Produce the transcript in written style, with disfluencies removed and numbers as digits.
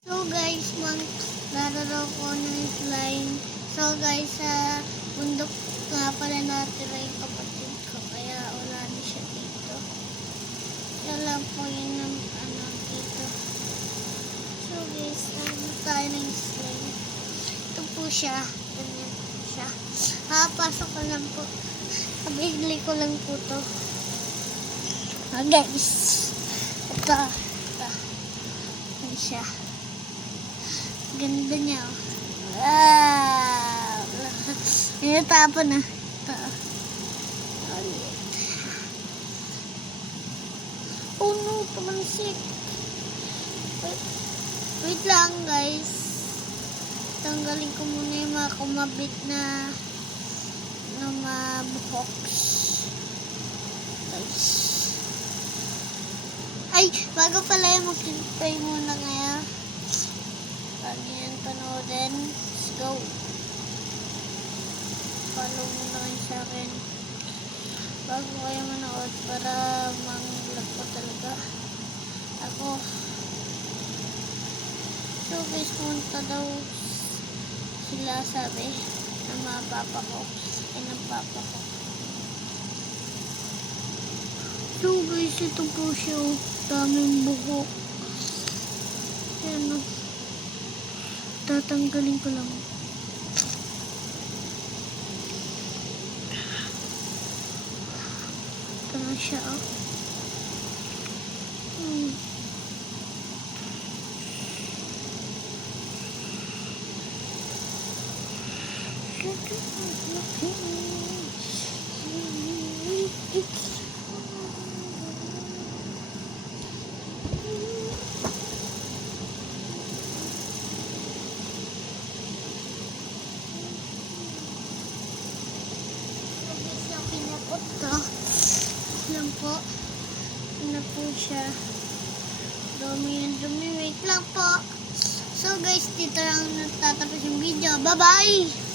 So guys, maglalaro ko ng slime. So guys, sa bundok nga pala natira yung kapatid ko. Kaya wala na siya dito. Siya lang po yun ng dito. So guys, tayo ng slime. Ito po siya. Ganyan po siya. Pasok ko lang po. Kabigli ko lang po to. Guys. Ito. Yan siya. Ganda niya. Wow! Natapon na. Ito. Ulit. Oh no, tumansik. Wait lang guys. Tanggalin ko muna yung mga kumabit na mabuhoks. Guys. Ay, bago pala yung mag-play muna ngayon. Pag yan panoodin, let's go. Follow mo na kayo sa akin. Bago kayo manood para mang-vlog ko talaga. Ako. So guys, pumunta daw sila sabi ng mga papa ko. Ay, ng papa ko. So guys, ito po siya. Daming buhok. Ayan o. Tatanggalin ko lang. Ito na siya o. Yan po. Ano po siya. Dumi yung dumi. Wait lang po. So guys, dito lang natatapos yung video. Bye-bye!